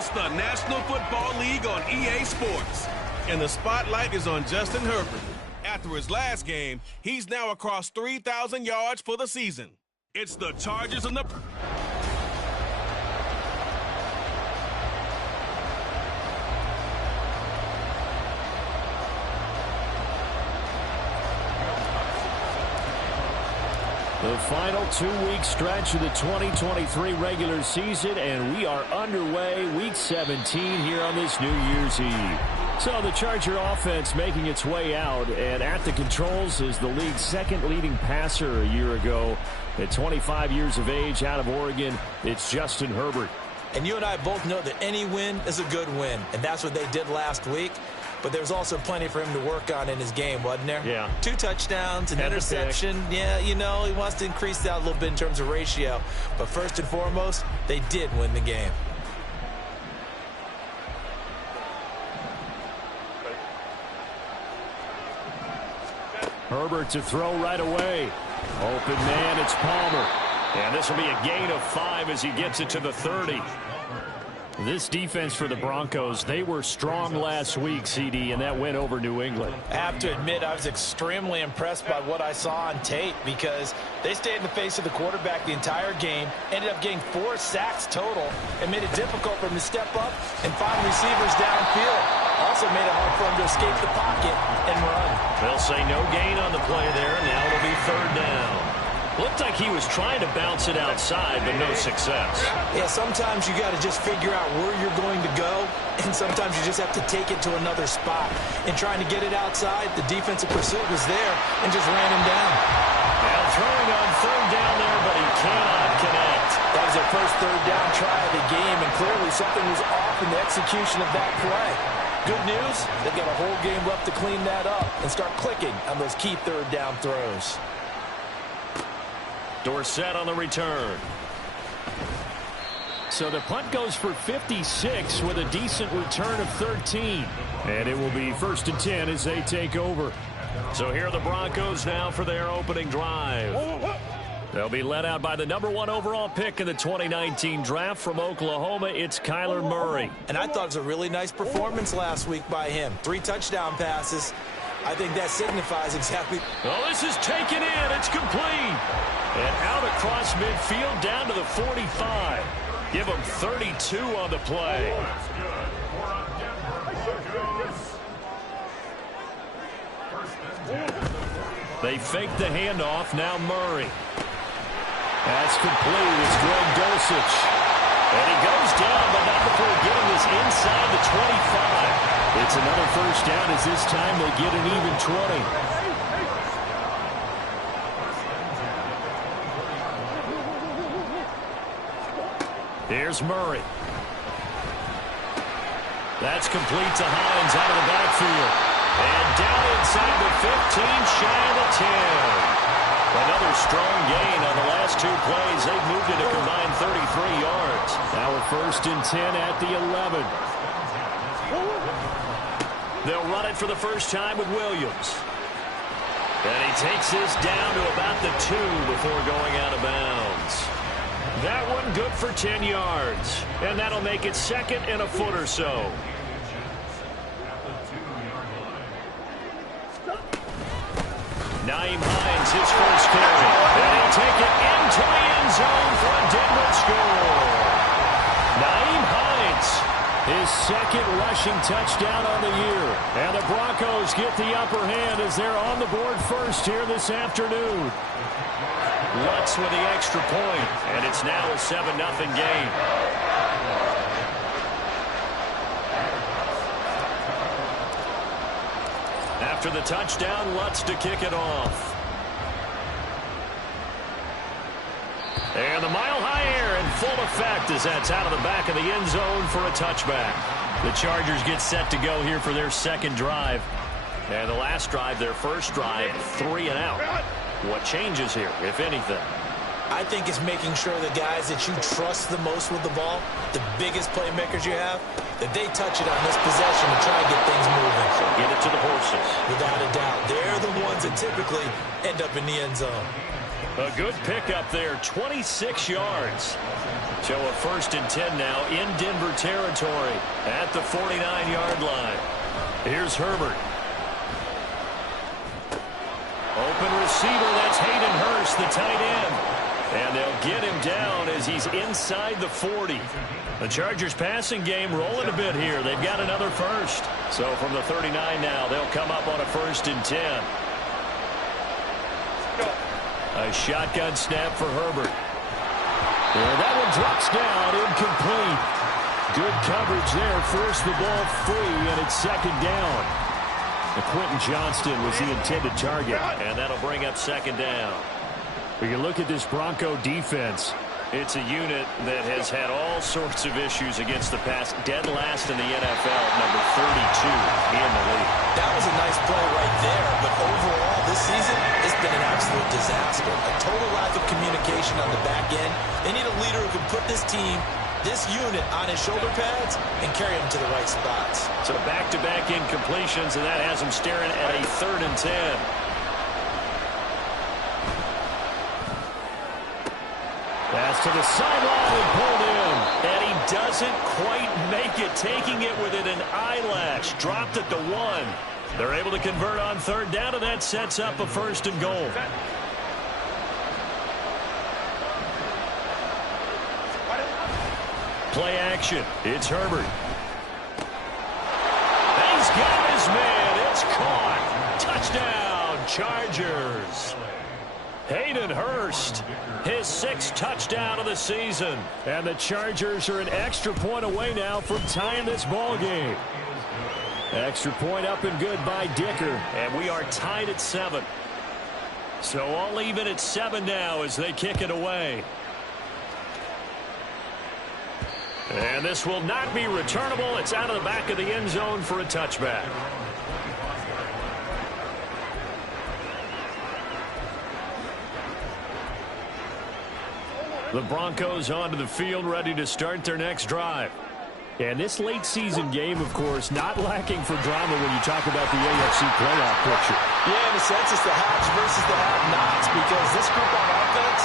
It's the National Football League on EA Sports. And the spotlight is on Justin Herbert. After his last game, he's now across 3,000 yards for the season. It's the Chargers and the... The final 2-week stretch of the 2023 regular season, and we are underway week 17 here on this New Year's Eve. So the Charger offense making its way out, and at the controls is the league's second leading passer a year ago. At 25 years of age, out of Oregon, it's Justin Herbert. And you and I both know that any win is a good win, and that's what they did last week. But there's also plenty for him to work on in his game, wasn't there? Yeah. 2 touchdowns, an interception. Yeah, you know, he wants to increase that a little bit in terms of ratio. But first and foremost, they did win the game. Herbert to throw right away. Open man, it's Palmer. And this will be a gain of 5 as he gets it to the 30. This defense for the Broncos, they were strong last week, CD, and that went over New England. I have to admit, I was extremely impressed by what I saw on tape because they stayed in the face of the quarterback the entire game, ended up getting 4 sacks total, and made it difficult for him to step up and find receivers downfield. Also made it hard for him to escape the pocket and run. They'll say no gain on the play there, and now it'll be 3rd down. Looked like he was trying to bounce it outside, but no success. Yeah, sometimes you got to just figure out where you're going to go, and sometimes you just have to take it to another spot. In trying to get it outside, the defensive pursuit was there and just ran him down. Now throwing on 3rd down there, but he cannot connect. That was their first 3rd down try of the game, and clearly something was off in the execution of that play. Good news, they've got a whole game left to clean that up and start clicking on those key 3rd down throws. Dorsett on the return. So the punt goes for 56 with a decent return of 13. And it will be 1st and 10 as they take over. So here are the Broncos now for their opening drive. They'll be led out by the #1 overall pick in the 2019 draft from Oklahoma. It's Kyler Murray. And I thought it was a really nice performance last week by him. 3 touchdown passes. I think that signifies exactly. Oh, this is taken in. It's complete. And out across midfield down to the 45. Give him 32 on the play. They fake the handoff. Now Murray. That's complete. It's Greg Dulcich. And he goes down, but not before getting this inside the 25. It's another 1st down as this time they get an even 20. Here's Murray. That's complete to Hines out of the backfield. And down inside the 15, shy of the 10. Another strong gain on the last 2 plays. They've moved it a combined 33 yards. Now a 1st and 10 at the 11. They'll run it for the first time with Williams. And he takes this down to about the 2 before going out of bounds. That one good for 10 yards. And that'll make it 2nd and a foot or so. Nyheim Hines, his first carry. And he'll take it into the end zone for a Denver score. Nyheim Hines, his 2nd rushing touchdown on the year. And the Broncos get the upper hand as they're on the board first here this afternoon. Lutz with the extra point, and it's now a 7-0 game. After the touchdown, Lutz to kick it off. And the mile-high air in full effect as that's out of the back of the end zone for a touchback. The Chargers get set to go here for their 2nd drive. And the last drive, their first drive, 3 and out. What changes here, if anything? I think it's making sure the guys that you trust the most with the ball, the biggest playmakers you have, that they touch it on this possession to try and get things moving. So get it to the horses. Without a doubt. They're the ones that typically end up in the end zone. A good pickup there, 26 yards. So a 1st and 10 now in Denver territory at the 49-yard line. Here's Herbert. Open receiver, that's Hayden Hurst, the tight end. And they'll get him down as he's inside the 40. The Chargers passing game rolling a bit here. They've got another first. So from the 39 now, they'll come up on a 1st and 10. A shotgun snap for Herbert. And that one drops down, incomplete. Good coverage there, forced the ball free, and it's 2nd down. Quentin Johnston was the intended target, and that'll bring up 2nd down. When you look at this Bronco defense, it's a unit that has had all sorts of issues against the pass. Dead last in the NFL, number 32 in the league. That was a nice play right there, but overall this season, it's been an absolute disaster. A total lack of communication on the back end. They need a leader who can put this team, this unit, on his shoulder pads and carry them to the right spots. So back-to-back incompletions, and that has them staring at a 3rd and 10. Pass to the sideline and pulled in. And he doesn't quite make it, taking it within an eyelash. Dropped at the 1. They're able to convert on 3rd down, and that sets up a 1st and goal. Play action. It's Herbert. He's got his man. It's caught. Touchdown, Chargers. Hayden Hurst, his 6th touchdown of the season. And the Chargers are an extra point away now from tying this ball game. Extra point up and good by Dicker. And we are tied at 7. So all even at 7 now as they kick it away. And this will not be returnable. It's out of the back of the end zone for a touchback. The Broncos onto the field, ready to start their next drive. And this late season game, of course, not lacking for drama when you talk about the AFC playoff picture. Yeah, in a sense, it's the haves versus the have-nots, because this group on offense,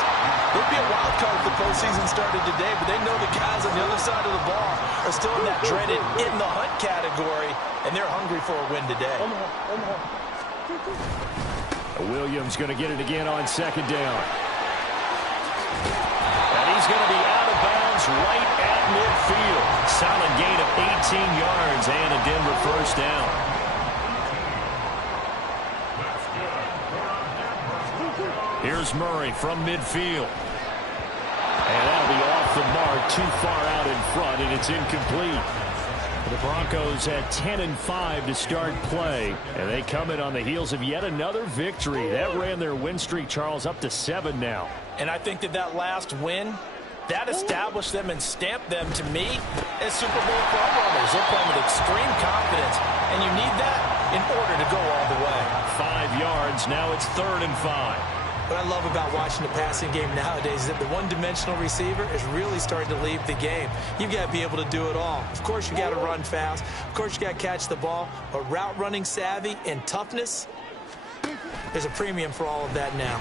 they'd be a wild card if the postseason started today, but they know the guys on the other side of the ball are still in that dreaded in-the-hunt category, and they're hungry for a win today. Williams going to get it again on 2nd down. And he's going to be out of bounds right at midfield. Solid gain of 18 yards and a Denver 1st down. Here's Murray from midfield. And that'll be off the mark, too far out in front, and it's incomplete. The Broncos had 10-5 to start play, and they come in on the heels of yet another victory. That ran their win streak, Charles, up to 7 now. And I think that last win, that established them and stamped them, to me, as Super Bowl frontrunners. They're playing with extreme confidence, and you need that in order to go all the way. 5 yards, now it's 3rd and 5. What I love about watching the passing game nowadays is that the one-dimensional receiver is really starting to leave the game. You've got to be able to do it all. Of course, you got to run fast. Of course, you got to catch the ball. But route running savvy and toughness, there's a premium for all of that now.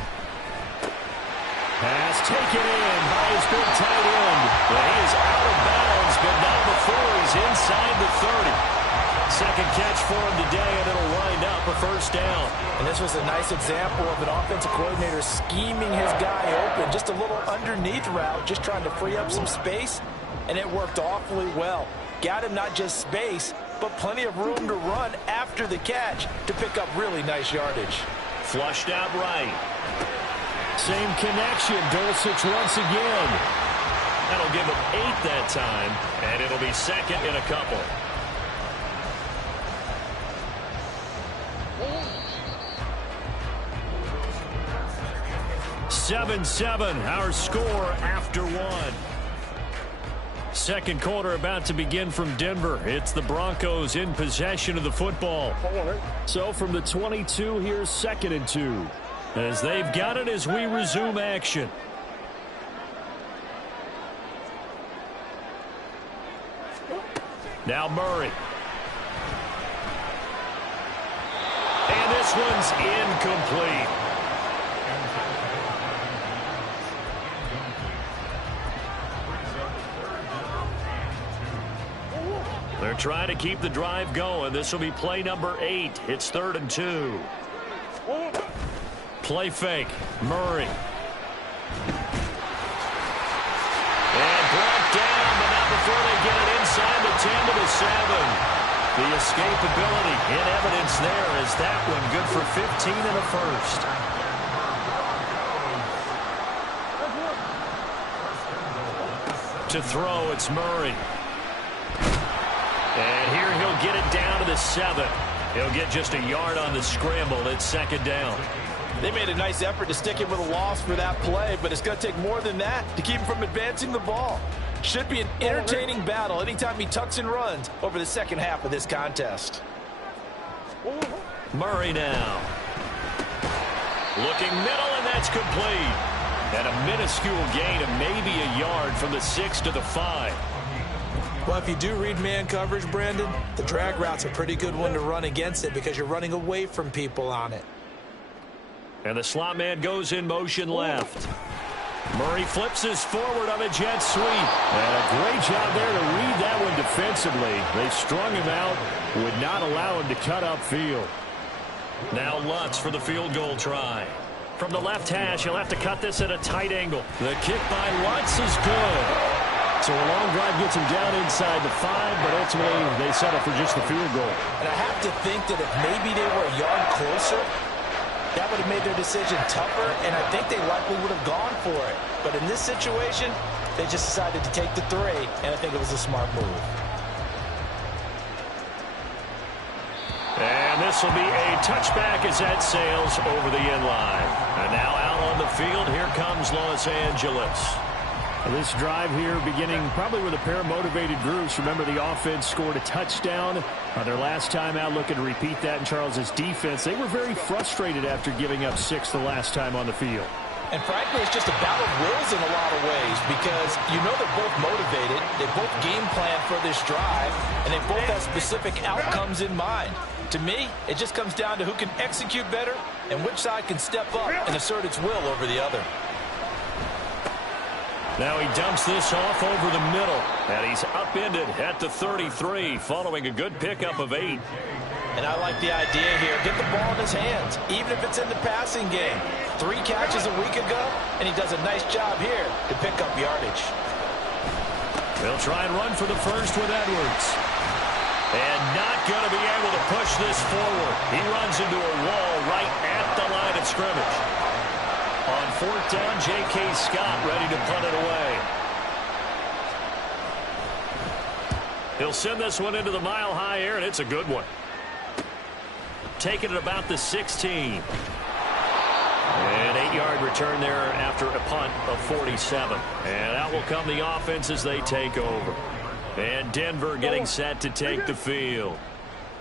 Pass taken in by his big tight end. But he is out of bounds, but not before he's inside the 30. Second catch for him today, and it'll wind up a 1st down. And this was a nice example of an offensive coordinator scheming his guy open. Just a little underneath route, just trying to free up some space, and it worked awfully well. Got him not just space, but plenty of room to run after the catch to pick up really nice yardage. Flushed out right. Same connection, Dulcich once again. That'll give him 8 that time, and it'll be 2nd in a couple. 7-7, our score after 1. Second quarter about to begin from Denver. It's the Broncos in possession of the football. So from the 22, here's 2nd and 2. As they've got it as we resume action. Now Murray. And this one's incomplete. They're trying to keep the drive going. This will be play number 8. It's 3rd and 2. Play fake. Murray. And brought down, but not before they get it inside the 10 to the 7. The escapability in evidence there is that one good for 15 in the first. To throw, it's Murray. And here he'll get it down to the 7. He'll get just a yard on the scramble. It's 2nd down. They made a nice effort to stick him with a loss for that play, but it's going to take more than that to keep him from advancing the ball. Should be an entertaining battle anytime he tucks and runs over the second half of this contest. Murray now. Looking middle, and that's complete. And a minuscule gain of maybe a yard from the 6 to the 5. Well, if you do read man coverage, Brandon, the drag route's a pretty good one to run against it because you're running away from people on it. And the slot man goes in motion left. Murray flips his forward on a jet sweep. And a great job there to read that one defensively. They strung him out, would not allow him to cut upfield. Now Lutz for the field goal try. From the left hash, he'll have to cut this at a tight angle. The kick by Lutz is good. So a long drive gets him down inside the 5, but ultimately they settle for just the field goal. And I have to think that if maybe they were a yard closer, that would have made their decision tougher, and I think they likely would have gone for it. But in this situation, they just decided to take the 3, and I think it was a smart move. And this will be a touchback as that sails over the end line. And now out on the field, here comes Los Angeles. This drive here beginning probably with a pair of motivated groups. Remember, the offense scored a touchdown their last time out, looking to repeat that in Charles's defense. They were very frustrated after giving up 6 the last time on the field. And frankly, it's just a battle of wills in a lot of ways because you know they're both motivated, they both game plan for this drive, and they both have specific outcomes in mind. To me, it just comes down to who can execute better and which side can step up and assert its will over the other. Now he dumps this off over the middle, and he's upended at the 33 following a good pickup of 8. And I like the idea here. Get the ball in his hands, even if it's in the passing game. 3 catches a week ago, and he does a nice job here to pick up yardage. They'll try and run for the first with Edwards. And not going to be able to push this forward. He runs into a wall right at the line of scrimmage. On 4th down, J.K. Scott ready to punt it away. He'll send this one into the mile-high air, and it's a good one. Taking it about the 16. An 8-yard return there after a punt of 47. And out will come the offense as they take over. And Denver getting set to take the field.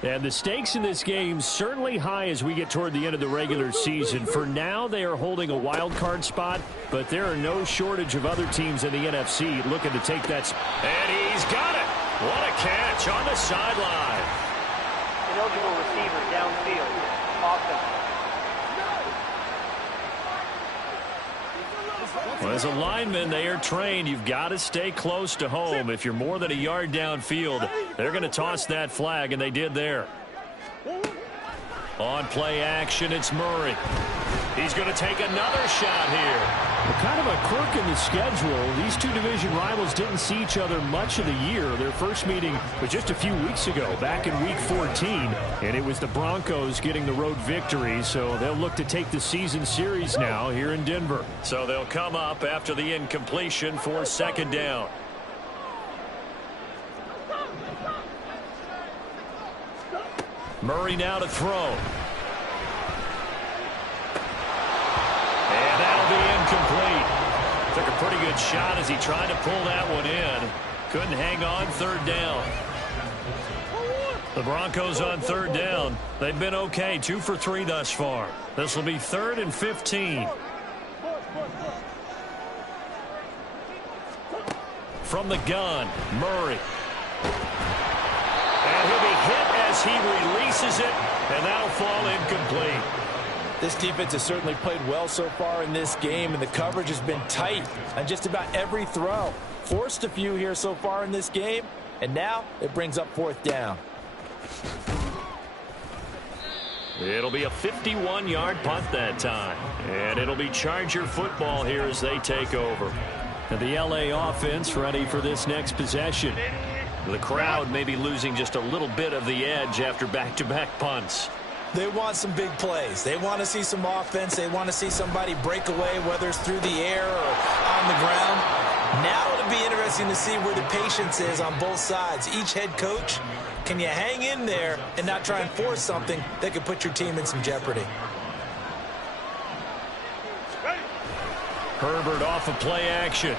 And the stakes in this game certainly high as we get toward the end of the regular season. For now, they are holding a wild card spot, but there are no shortage of other teams in the NFC looking to take that spot. And he's got it. What a catch on the sideline. Ineligible receiver downfield. Offense. Well, as a lineman, they are trained. You've got to stay close to home. If you're more than a yard downfield, they're going to toss that flag, and they did there. On play action, it's Murray. He's going to take another shot here. Well, kind of a quirk in the schedule. These two division rivals didn't see each other much of the year. Their first meeting was just a few weeks ago, back in Week 14, and it was the Broncos getting the road victory, so they'll look to take the season series now here in Denver. So they'll come up after the incompletion for 2nd down. Murray now to throw. And that'll be incomplete. Took a pretty good shot as he tried to pull that one in. Couldn't hang on. 3rd down. The Broncos on 3rd down. They've been okay. 2 for 3 thus far. This will be 3rd and 15. From the gun, Murray. And he'll be hit as he releases it, and that'll fall incomplete. This defense has certainly played well so far in this game, and the coverage has been tight on just about every throw. Forced a few here so far in this game, And now it brings up 4th down. It'll be a 51-yard punt that time. And it'll be Charger football here as they take over. And the LA offense ready for this next possession. The crowd may be losing just a little bit of the edge after back-to-back punts. They want some big plays. They want to see some offense. They want to see somebody break away, whether it's through the air or on the ground. Now it'll be interesting to see where the patience is on both sides. Each head coach, can you hang in there and not try and force something that could put your team in some jeopardy? Herbert off of play action.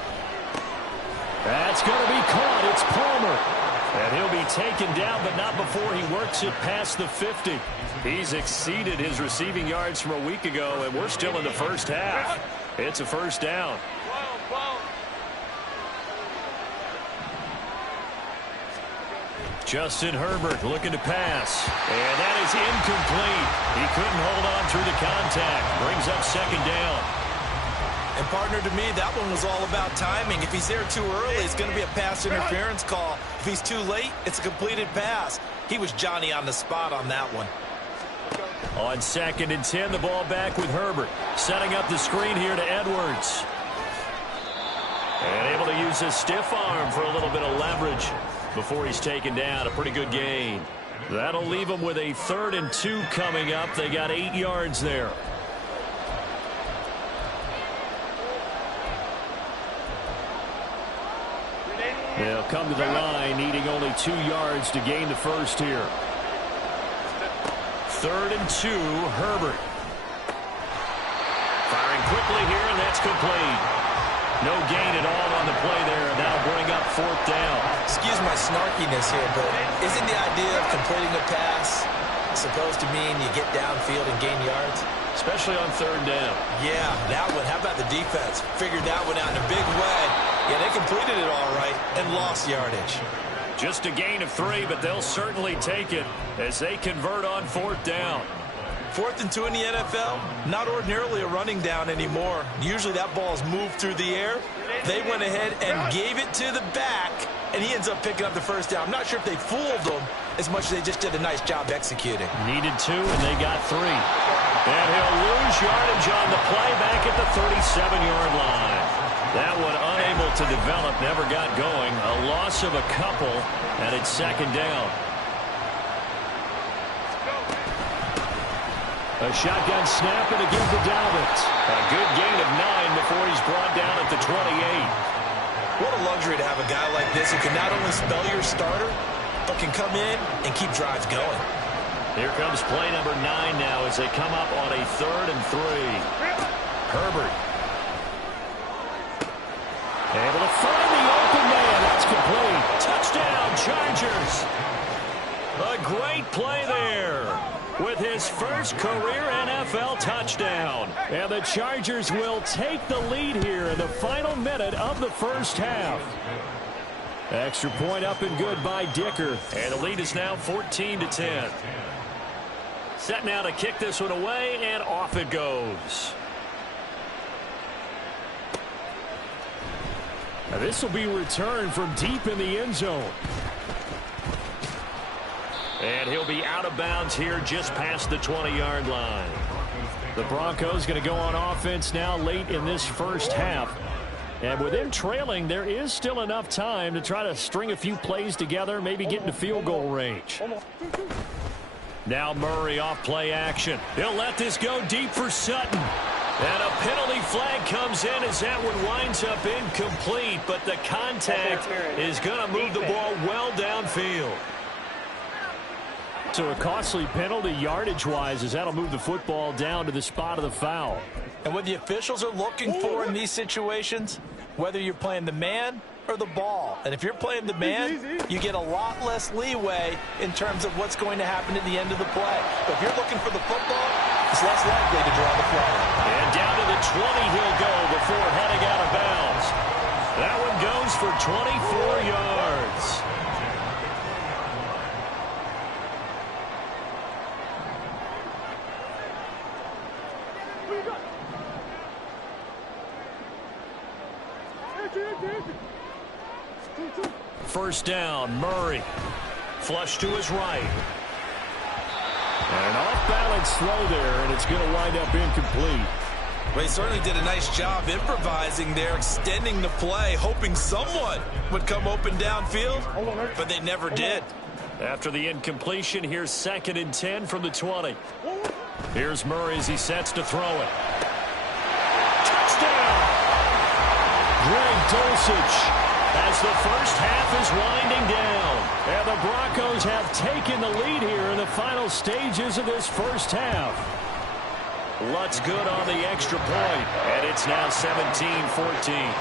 That's going to be caught. It's Palmer. And he'll be taken down, but not before he works it past the 50. He's exceeded his receiving yards from a week ago, and we're still in the first half. It's a first down. Justin Herbert looking to pass. And that is incomplete. He couldn't hold on through the contact. Brings up 2nd down. And, partner, to me, that one was all about timing. If he's there too early, it's going to be a pass interference call. If he's too late, it's a completed pass. He was Johnny on the spot on that one. On 2nd and 10, the ball back with Herbert. Setting up the screen here to Edwards. And able to use his stiff arm for a little bit of leverage before he's taken down. A pretty good gain. That'll leave him with a 3rd and 2 coming up. They got 8 yards there. They'll come to the line, needing only 2 yards to gain the first here. 3rd and 2, Herbert. Firing quickly here, and that's complete. No gain at all on the play there, and that'll bring up 4th down. Excuse my snarkiness here, but isn't the idea of completing a pass supposed to mean you get downfield and gain yards? Especially on 3rd down. Yeah, that one. How about the defense? Figured that one out in a big way. Yeah, they completed it all right and lost yardage. Just a gain of 3, but they'll certainly take it as they convert on 4th down. 4th and 2 in the NFL, not ordinarily a running down anymore. Usually that ball is moved through the air. They went ahead and gave it to the back, and he ends up picking up the first down. I'm not sure if they fooled him as much as they just did a nice job executing. Needed 2, and they got 3. And he'll lose yardage on the play back at the 37-yard line. That one unable to develop, never got going. A loss of a couple, and it's 2nd down. A shotgun snap, and it gives to Dalvin. A good gain of 9 before he's brought down at the 28. What a luxury to have a guy like this who can not only spell your starter, but can come in and keep drives going. Here comes play number 9 now as they come up on a 3rd and 3. Herbert. Able to find the open man. That's complete. Touchdown, Chargers. A great play there with his first career NFL touchdown. And the Chargers will take the lead here in the final minute of the first half. Extra point up and good by Dicker. And the lead is now 14-10. Set now to kick this one away, and off it goes. Now this will be returned from deep in the end zone. And he'll be out of bounds here just past the 20-yard line. The Broncos going to go on offense now late in this first half. And with them trailing, there is still enough time to try to string a few plays together, maybe get into field goal range. Now Murray off play action. He'll let this go deep for Sutton. And a penalty flag comes in as that one winds up incomplete, but the contact is going to move the ball well downfield. So a costly penalty yardage-wise as that'll move the football down to the spot of the foul. And what the officials are looking for in these situations, whether you're playing the man or the ball. And if you're playing the man, you get a lot less leeway in terms of what's going to happen at the end of the play. But if you're looking for the football, it's less likely to draw the flag. And down to the 20 he'll go before heading out of bounds. That one goes for 24 yards. First down, Murray. Flush to his right. And off-balance throw there, and it's going to wind up incomplete. Well, he certainly did a nice job improvising there, extending the play, hoping someone would come open downfield, but they never did. After the incompletion, here's 2nd and 10 from the 20. Here's Murray as he sets to throw it. Touchdown! Greg Dulcich as the first half is winding down. And the Broncos have taken the lead here in the final stages of this first half. Lutz good on the extra point, and it's now 17-14.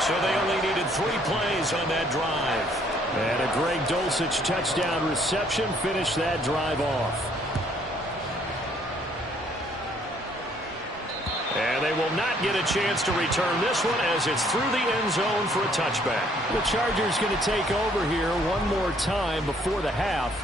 So they only needed 3 plays on that drive. And a Greg Dulcich touchdown reception finished that drive off. And they will not get a chance to return this one as it's through the end zone for a touchback. The Chargers going to take over here one more time before the half.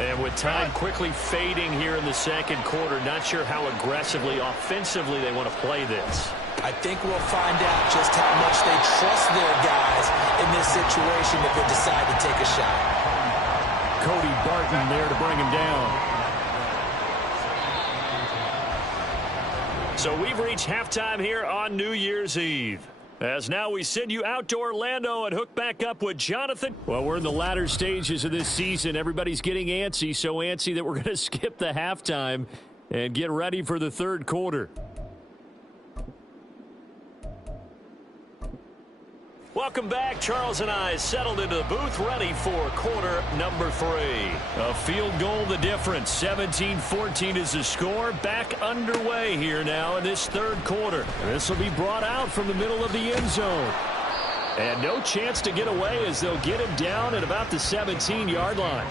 And with time quickly fading here in the second quarter, not sure how aggressively, offensively they want to play this. I think we'll find out just how much they trust their guys in this situation if they decide to take a shot. Cody Barton there to bring him down. So we've reached halftime here on New Year's Eve. As now we send you out to Orlando and hook back up with Jonathan. Well, we're in the latter stages of this season. Everybody's getting antsy, so antsy that we're going to skip the halftime and get ready for the third quarter. Welcome back. Charles and I settled into the booth ready for quarter number 3. A field goal the difference. 17-14 is the score. Back underway here now in this third quarter. This will be brought out from the middle of the end zone. And no chance to get away as they'll get him down at about the 17-yard line.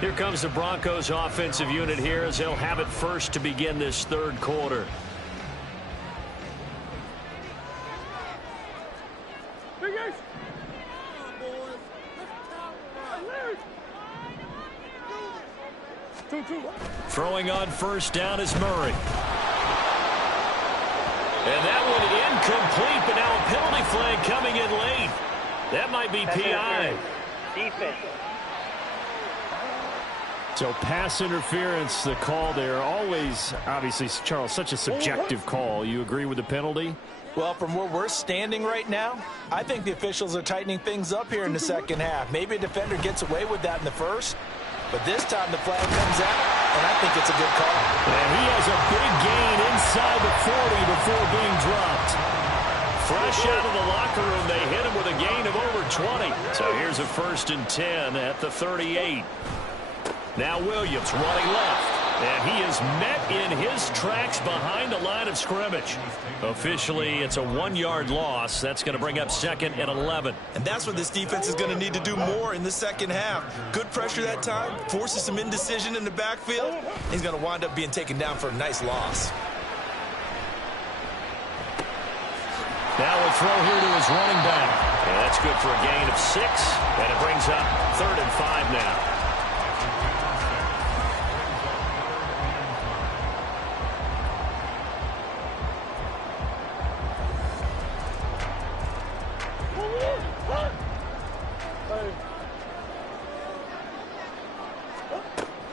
Here comes the Broncos offensive unit here as they'll have it first to begin this third quarter. Throwing on first down is Murray. And that one incomplete, but now a penalty flag coming in late. That might be PI. Defense. So pass interference, the call there. Always, obviously, Charles, such a subjective call. You agree with the penalty? Well, from where we're standing right now, I think the officials are tightening things up here in the second half. Maybe a defender gets away with that in the first, but this time the flag comes out, and I think it's a good call. And he has a big gain inside the 40 before being dropped. Fresh out of the locker room, they hit him with a gain of over 20. So here's a 1st and 10 at the 38. Now Williams running left. And he is met in his tracks behind the line of scrimmage. Officially, it's a 1-yard loss. That's going to bring up 2nd and 11. And that's what this defense is going to need to do more in the second half. Good pressure that time, forces some indecision in the backfield. He's going to wind up being taken down for a nice loss. Now a throw here to his running back. And that's good for a gain of 6. And it brings up 3rd and 5 now.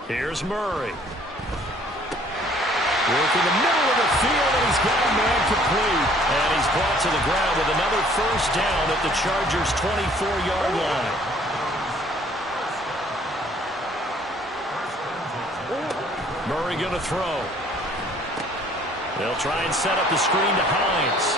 Here's Murray. Work in the middle of the field, and he's got a man complete. And he's brought to the ground with another first down at the Chargers' 24-yard line. Murray going to throw. They'll try and set up the screen to Hines.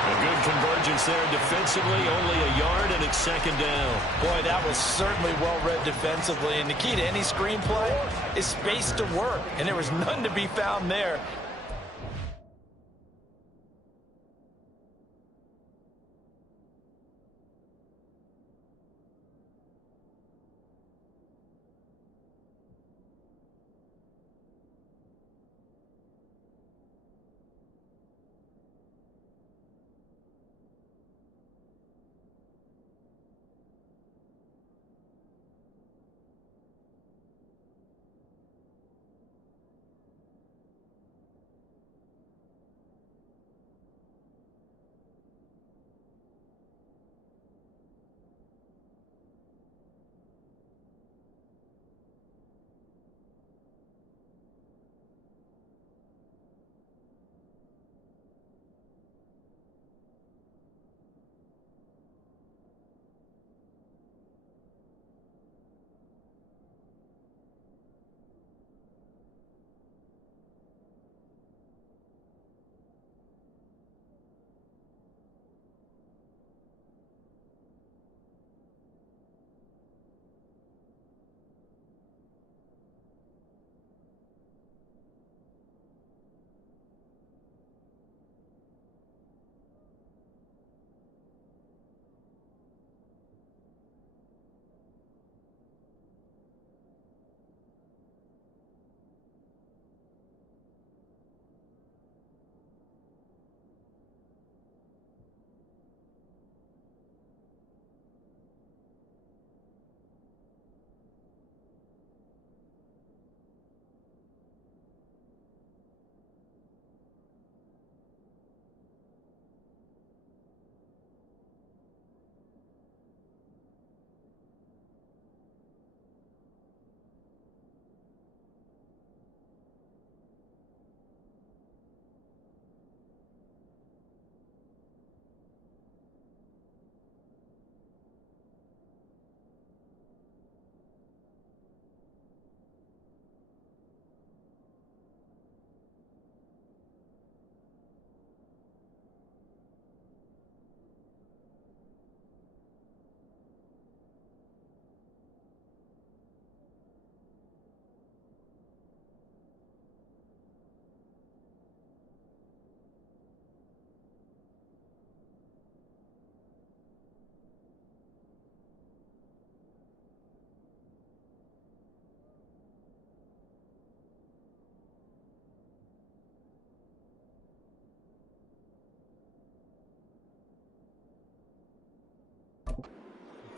A good convergence there defensively, only a yard, and it's 2nd down. Boy, that was certainly well-read defensively, and the key to any screenplay is space to work, and there was none to be found there.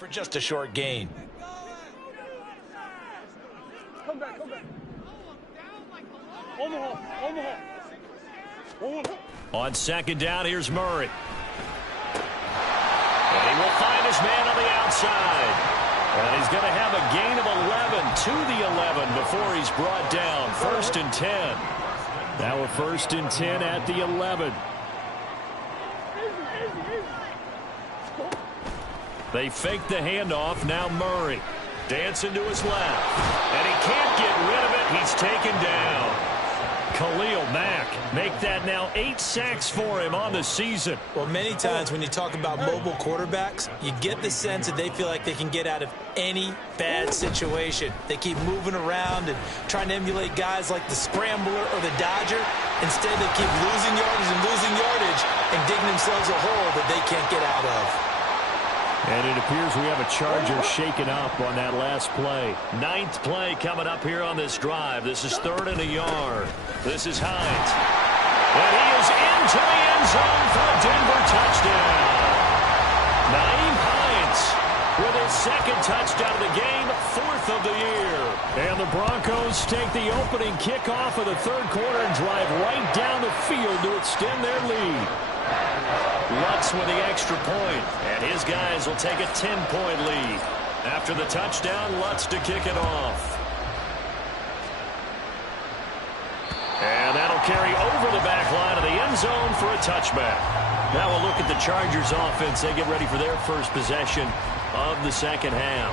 for just a short gain. Come back, come back. Omaha. On second down, here's Murray. And he will find his man on the outside. And he's going to have a gain of 11 to the 11 before he's brought down. 1st and 10. Now a 1st and 10 at the 11. They fake the handoff. Now Murray dancing to his left. And he can't get rid of it. He's taken down. Khalil Mack make that now 8 sacks for him on the season. Well, many times when you talk about mobile quarterbacks, you get the sense that they feel like they can get out of any bad situation. They keep moving around and trying to emulate guys like the Scrambler or the Dodger. Instead, they keep losing yardage and digging themselves a hole that they can't get out of. And it appears we have a Charger shaken up on that last play. 9th play coming up here on this drive. This is 3rd and a yard. This is Hines. And he is into the end zone for a Denver touchdown. Nyheim Hines with his 2nd touchdown of the game, 4th of the year. And the Broncos take the opening kickoff of the 3rd quarter and drive right down the field to extend their lead. Lutz with the extra point, and his guys will take a 10-point lead. After the touchdown, Lutz to kick it off. And that'll carry over the back line of the end zone for a touchback. Now we'll look at the Chargers offense. They get ready for their first possession of the second half.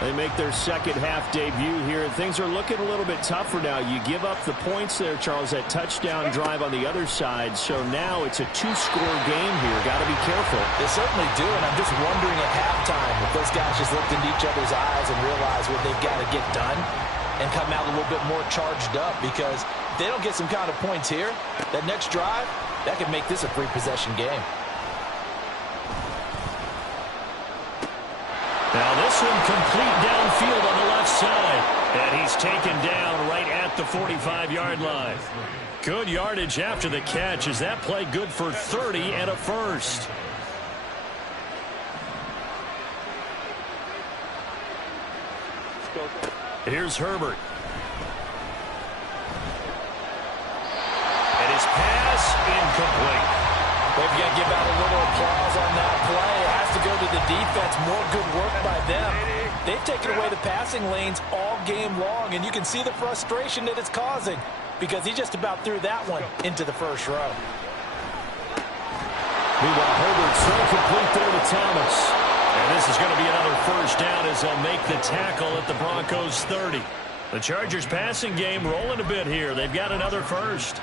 They make their second half debut here, and things are looking a little bit tougher now. You give up the points there, Charles, that touchdown drive on the other side. So now it's a 2-score game here. Got to be careful. They certainly do, and I'm just wondering at halftime if those guys just looked into each other's eyes and realized what they've got to get done and come out a little bit more charged up, because if they don't get some kind of points here, that next drive, that could make this a 3-possession game. Now this one complete downfield on the left side. And he's taken down right at the 45-yard line. Good yardage after the catch. Is that play good for 30 and a first? Here's Herbert. And his pass incomplete. They've got to give out a little applause on that play. It has to go to the defense. More good work by them. They've taken away the passing lanes all game long, and you can see the frustration that it's causing, because he just about threw that one into the first row. Meanwhile, Herbert so complete there to Thomas. And this is going to be another first down as they'll make the tackle at the Broncos 30. The Chargers passing game rolling a bit here. They've got another first.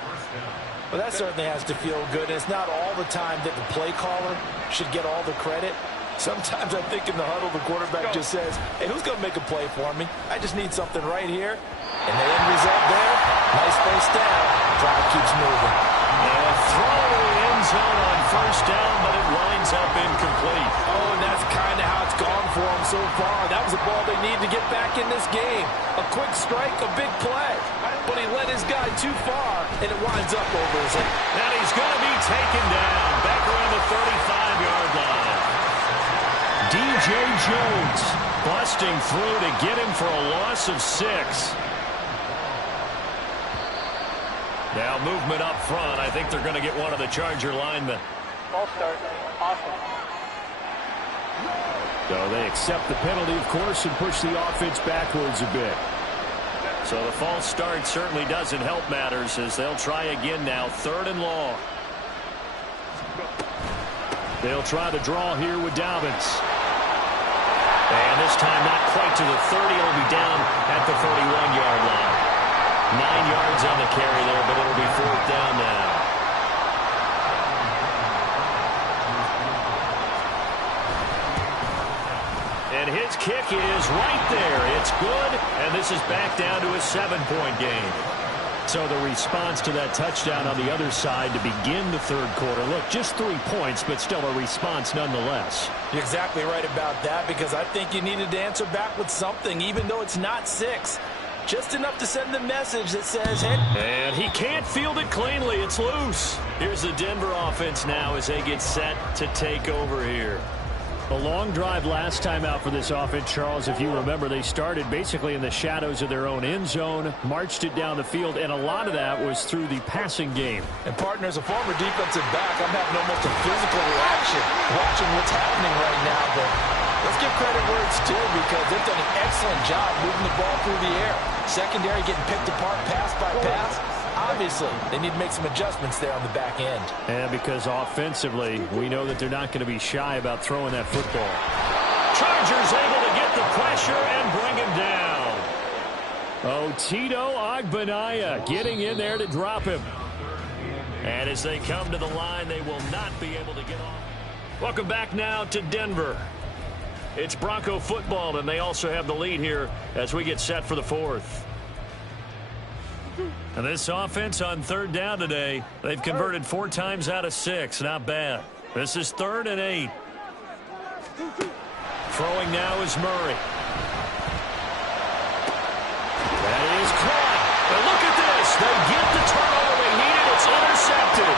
Well, that certainly has to feel good. And it's not all the time that the play caller should get all the credit. Sometimes I think in the huddle, the quarterback just says, hey, who's going to make a play for me? I just need something right here. And the end result there, nice face down. Drive keeps moving. And throw to the end zone on first down, but it winds up incomplete. Oh, and that's kind of how it's gone for them so far. That was a ball they needed to get back in this game. A quick strike, a big play. But he led his guy too far, and it winds up over his head. And he's going to be taken down back around the 35-yard line. DJ Jones busting through to get him for a loss of 6. Now movement up front. I think they're going to get one of the Charger linemen. Ball start. Awesome. So they accept the penalty, of course, and push the offense backwards a bit. So the false start certainly doesn't help matters as they'll try again now. 3rd and long. They'll try the draw here with Dobbins. And this time not quite to the 30. It'll be down at the 31-yard line. 9 yards on the carry there, but it'll be 4th down now. And his kick is right there. It's good, and this is back down to a 7-point game. So the response to that touchdown on the other side to begin the 3rd quarter. Look, just 3 points, but still a response nonetheless. You're exactly right about that, because I think you needed to answer back with something, even though it's not 6. Just enough to send the message that says, hey. And he can't field it cleanly. It's loose. Here's the Denver offense now as they get set to take over here. A long drive last time out for this offense, Charles. If you remember, they started basically in the shadows of their own end zone, marched it down the field, and a lot of that was through the passing game. And, partner, as a former defensive back, I'm having almost a physical reaction watching what's happening right now. But let's give credit where it's due because they've done an excellent job moving the ball through the air. Secondary getting picked apart pass by pass. Obviously, they need to make some adjustments there on the back end. And because offensively, we know that they're not going to be shy about throwing that football. Chargers able to get the pressure and bring him down. Oh, Tito Agbanaya getting in there to drop him. And as they come to the line, they will not be able to get off. Welcome back now to Denver. It's Bronco football, and they also have the lead here as we get set for the fourth. And this offense on third down today, they've converted 4 times out of 6. Not bad. This is 3rd and 8. Throwing now is Murray. That is caught. But look at this. They get the turnover they needed. It's intercepted.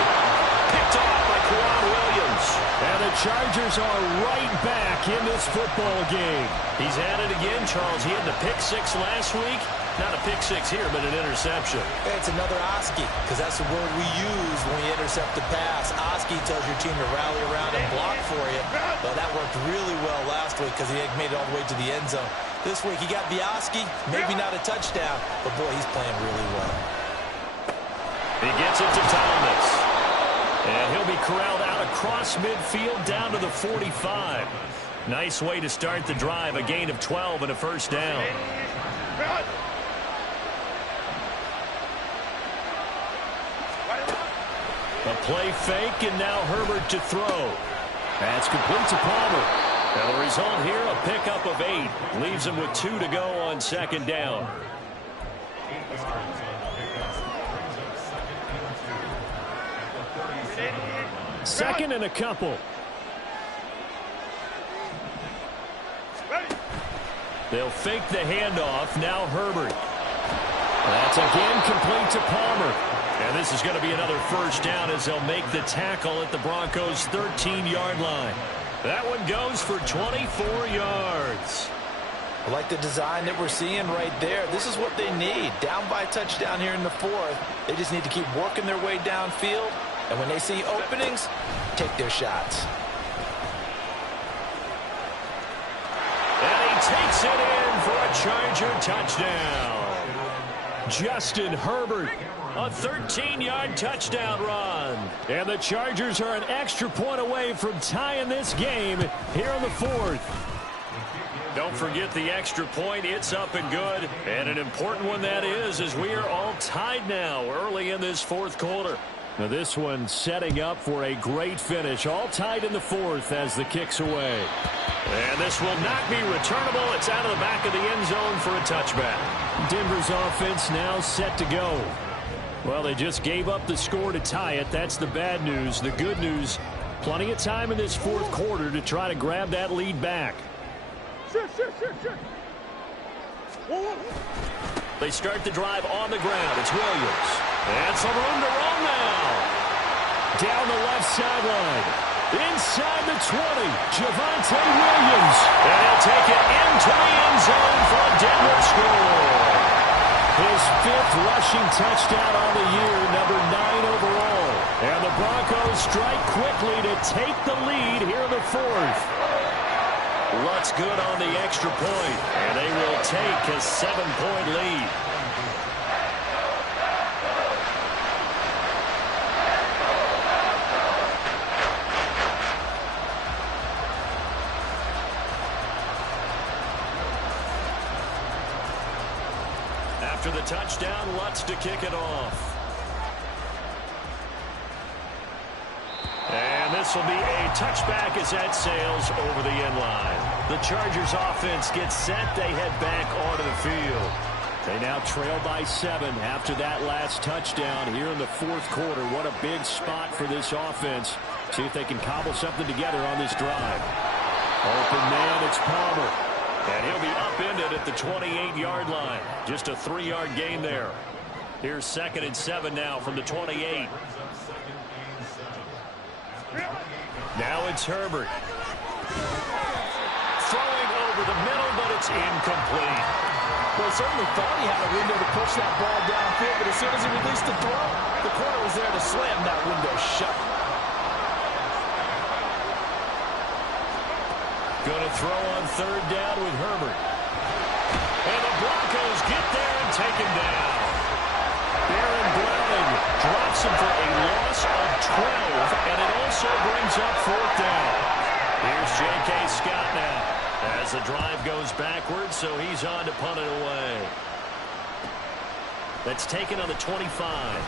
Picked off by Kwan Williams. And the Chargers are right back in this football game. He's at it again, Charles. He had the pick 6 last week. Not a pick 6 here, but an interception. It's another Oski, because that's the word we use when we intercept the pass. Oski tells your team to rally around and block for you. But that worked really well last week because he made it all the way to the end zone. This week he got the Oski, maybe not a touchdown, but boy, he's playing really well. He gets it to Thomas. And he'll be corralled out across midfield down to the 45. Nice way to start the drive, a gain of 12 and a first down. A play fake, and now Herbert to throw. That's complete to Palmer. And the result here, a pickup of 8. Leaves him with 2 to go on second down. Second and a couple. They'll fake the handoff. Now Herbert. That's again complete to Palmer. And this is going to be another first down as they'll make the tackle at the Broncos' 13-yard line. That one goes for 24 yards. I like the design that we're seeing right there. This is what they need. Down by a touchdown here in the 4th. They just need to keep working their way downfield. And when they see openings, take their shots. And he takes it in for a Charger touchdown. Justin Herbert, a 13-yard touchdown run. And the Chargers are an extra point away from tying this game here in the 4th. Don't forget the extra point. It's up and good. And an important one that is, as we are all tied now early in this 4th quarter. Now this one setting up for a great finish. All tied in the 4th as the kick's away. And this will not be returnable. It's out of the back of the end zone for a touchback. Denver's offense now set to go. Well, they just gave up the score to tie it. That's the bad news. The good news, plenty of time in this 4th quarter to try to grab that lead back. They start the drive on the ground. It's Williams. And some room to run now. Down the left sideline. Inside the 20, Javonte Williams. And he'll take it into the end zone for a Denver score. His 5th rushing touchdown on the year, number 9 overall. And the Broncos strike quickly to take the lead here in the 4th. Lutz good on the extra point, and they will take a 7-point lead. After the touchdown, Lutz to kick it off. And this will be a touchback as that sails over the end line. The Chargers offense gets set. They head back onto the field. They now trail by 7 after that last touchdown here in the 4th quarter. What a big spot for this offense. See if they can cobble something together on this drive. Open man, it's Palmer. And he'll be upended at the 28-yard line. Just a 3-yard gain there. Here's 2nd and 7 now from the 28. Now it's Herbert. over the middle, but it's incomplete. Well, he certainly thought he had a window to push that ball downfield, but as soon as he released the throw, the corner was there to slam that window shut. Going to throw on third down with Herbert. And the Broncos get there and take him down. Baron Browning drops him for a loss of 12, and it also brings up fourth down. Here's J.K. Scott now as the drive goes backwards, so he's on to punt it away. That's taken on the 25.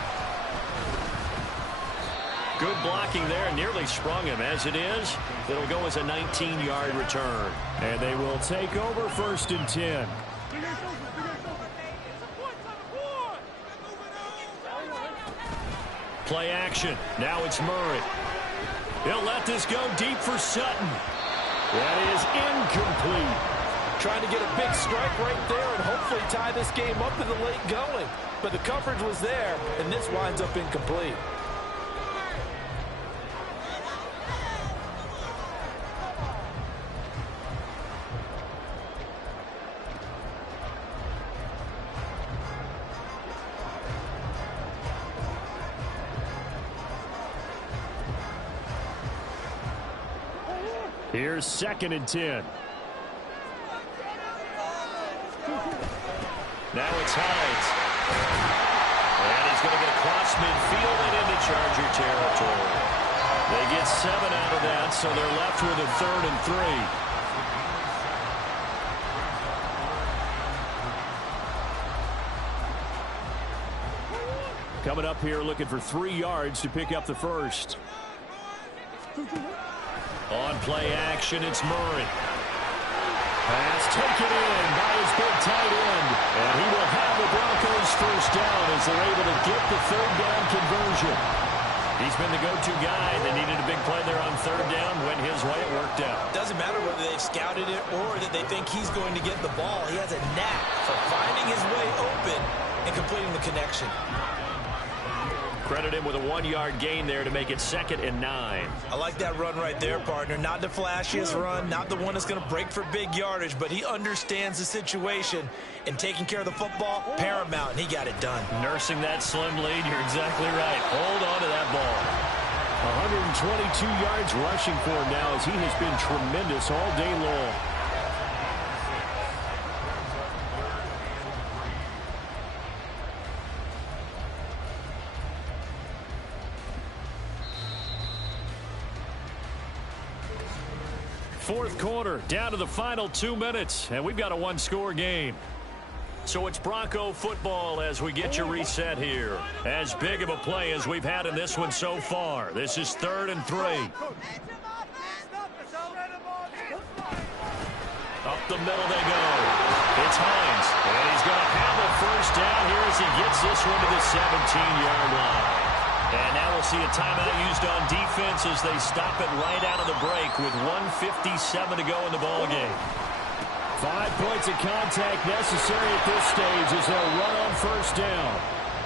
Good blocking there, nearly sprung him. As it is, it'll go as a 19-yard return. And they will take over 1st and 10. Play action. Now it's Murray. He'll let this go deep for Sutton. That is incomplete. Trying to get a big strike right there and hopefully tie this game up in the late going. But the coverage was there, and this winds up incomplete. Here's 2nd and 10. Now it's Hines. And he's going to get across midfield and into Charger territory. They get 7 out of that, so they're left with a 3rd and 3. Coming up here looking for 3 yards to pick up the first. On play action, it's Murray. Pass taken in by his big tight end. And he will have the Broncos first down as they're able to get the 3rd down conversion. He's been the go-to guy. They needed a big play there on 3rd down. Went his way. It worked out. Doesn't matter whether they've scouted it or that they think he's going to get the ball. He has a knack for finding his way open and completing the connection. Credit him with a 1-yard gain there to make it 2nd and 9. I like that run right there, partner. Not the flashiest run, not the one that's going to break for big yardage, but he understands the situation, and taking care of the football, paramount, and he got it done. Nursing that slim lead, you're exactly right. Hold on to that ball. 122 yards rushing for him now as he has been tremendous all day long. Fourth quarter, down to the final 2 minutes, and we've got a 1-score game. So it's Bronco football as we get you reset here. As big of a play as we've had in this one so far. This is 3rd and 3. Up the middle they go. It's Hines, and he's going to have a first down here as he gets this one to the 17-yard line. And now we'll see a timeout used on defense as they stop it right out of the break with 1:57 to go in the ballgame. 5 points of contact necessary at this stage as they'll run on first down.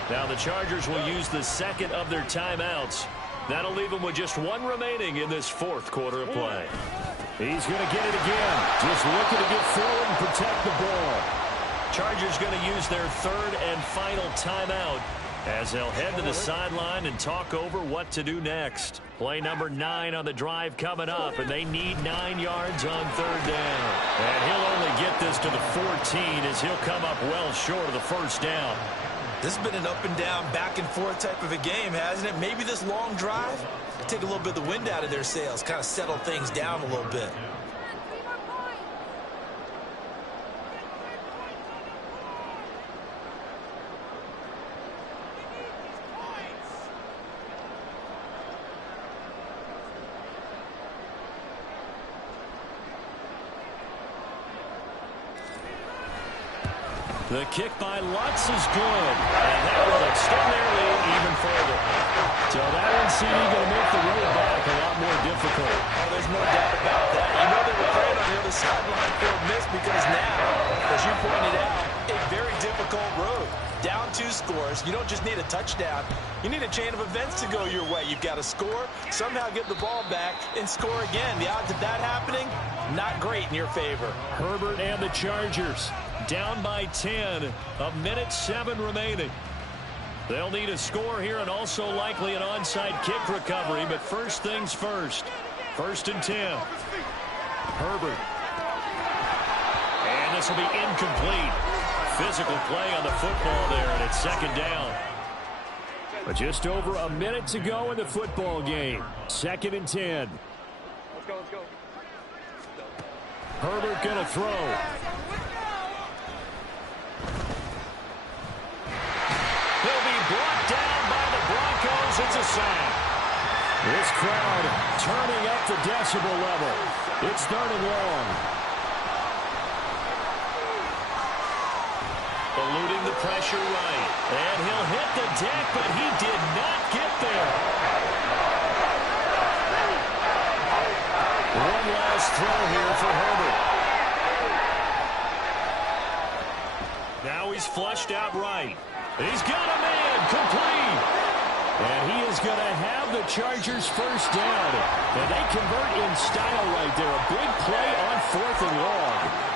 Now the Chargers will use the 2nd of their timeouts. That'll leave them with just 1 remaining in this 4th quarter of play. He's going to get it again. Just looking to get forward and protect the ball. Chargers going to use their 3rd and final timeout as they'll head to the sideline and talk over what to do next. Play number 9 on the drive coming up, and they need 9 yards on 3rd down. And he'll only get this to the 14 as he'll come up well short of the first down. This has been an up and down, back and forth type of a game, hasn't it? Maybe this long drive take a little bit of the wind out of their sails, kind of settle things down a little bit. The kick by Lutz is good, and that will extend their lead even further. So that NCD going to make the road back a lot more difficult. Oh, there's no doubt about that. You know they were praying on the other sideline for a miss because now, as you pointed out, a very difficult road. Down 2 scores, you don't just need a touchdown. You need a chain of events to go your way. You've got to score, somehow get the ball back, and score again. The odds of that happening, not great in your favor. Herbert and the Chargers down by 10. A minute 7 remaining. They'll need a score here and also likely an onside kick recovery, but first things first. 1st and 10. Herbert. And this will be incomplete. Physical play on the football there, and it's 2nd down. But just over a minute to go in the football game. 2nd and 10. Let's go, let's go. Herbert going to throw. He'll be brought down by the Broncos. It's a sack. This crowd turning up the decibel level. It's 3rd and long. Eluding the pressure right. And he'll hit the deck, but he did not get there. One last throw here for Herbert. Now he's flushed out right. He's got a man complete. And he is going to have the Chargers first down. And they convert in style right there. A big play on 4th and long.